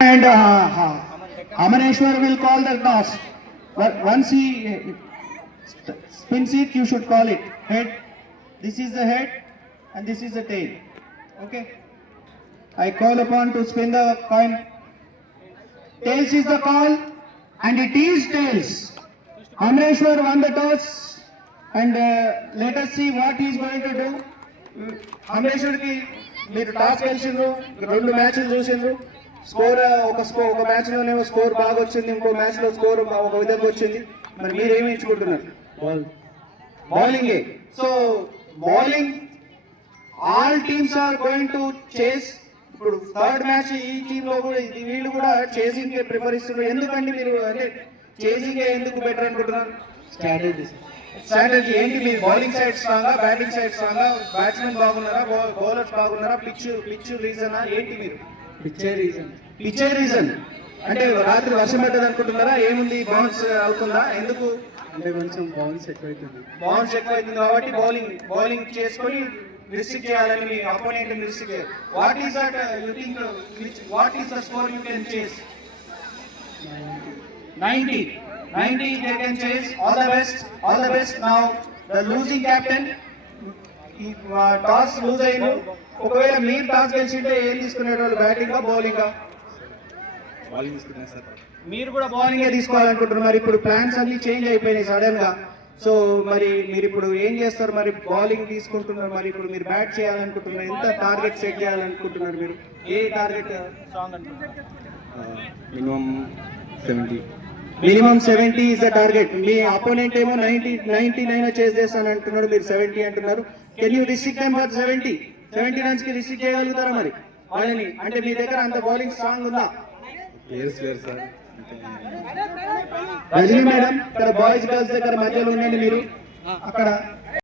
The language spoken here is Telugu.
And uh, Amaneshwar will call the toss. But Once he uh, spins it, you should call it head. This is the head and this is the tail. Okay. I call upon to spin the coin. Tails is the call and it is tails. Amaneshwar won the toss and uh, let us see what he is going to do. అమరేశ్వర్కి మీరు టాస్ గెలిచిండ్రు రెండు మ్యాచ్లు చూసిండ్రు స్కోర్ ఒక స్కోర్ ఒక మ్యాచ్ లోనేమో స్కోర్ బాగా వచ్చింది ఇంకో మ్యాచ్లో స్కోర్ ఒక విధంగా వచ్చింది. మరి మీరు ఏమి ఎంచుకుంటున్నారు? Bowling so bowling all teams are going to chase ఇప్పుడు థర్డ్ మ్యాచ్ ఈ టీమ్లో కూడా వీళ్ళు కూడా చేసింగ్ ప్రిఫర్ ఇస్తున్నారు ఎందుకండి మీరు అంటే చేసింగ్ ఎందుకు బెటర్ అనుకుంటున్నారు? స్ట్రాటజీ స్ట్రాటజీ ఏంటి? మీరు bowling side strong batting side strong batsmen బాగున్నారా? బౌలర్స్ బాగున్నారా? పిచ్ పిచ్ రీజన్ ఏంటి మీరు? రీజన్ పిచ్చే రీజన్ అంటే రాత్రి వర్షం పడ్డది అనుకుంటున్నారా? ఏముంది? బౌన్స్ అవుతుందా? ఎందుకు? అంటే కొంచెం బౌన్స్ ఎక్కువైతుంది. బౌన్స్ ఎక్కువ అవుతుంది కాబట్టి బౌలింగ్ బౌలింగ్ చేసుకొని రిస్ట్రిక్ట్ చేయాలని మీ అపోనెంట్ రిస్ట్రిక్ట్ చేయాలి. What is that you think what is the score you can chase 90 90 they can chase. All the best. All the best. Now the losing captain toss lose అయ్యిండు ఒకవేళ మీరు టాస్ గెలిచింటే ఏం తీసుకునేటోళ్ళు? Batting bowling? బౌలింగ్ తీసుకున్నాను సార్ మీరు కూడా బౌలింగే తీసుకోవాలనుకుంటున్నారు. మరి ఇప్పుడు ప్లాన్స్ అన్ని చేంజ్ అయిపోయినాయి సడన్గా సో మరి మీరు ఇప్పుడు ఏం చేస్తారు? మరి బౌలింగ్ తీసుకుంటున్నారు. మరి ఇప్పుడు మీరు బ్యాట్ చేయాలనుకుంటున్నారు. ఎంత టార్గెట్ సెట్ చేయాలనుకుంటున్నారు మీరు? ఏ target minimum seventy minimum seventy is the target me opponent ఏమో నైన్టీ నైన్టీ నైన్ చేసేస్తాను అంటున్నాడు మీరు సెవెంటీ అంటున్నారు. Can you restrict for seventy seventy రన్స్కి restrict చేయగలుగుతారా మరి? వాళ్ళని అంటే మీ దగ్గర అంత బౌలింగ్ స్ట్రాంగ్ ఉందా? రజనీ మేడం ఇక్కడ బాయ్స్ గర్ల్స్ దగ్గర మధ్యలో ఉండండి మీరు. అక్కడ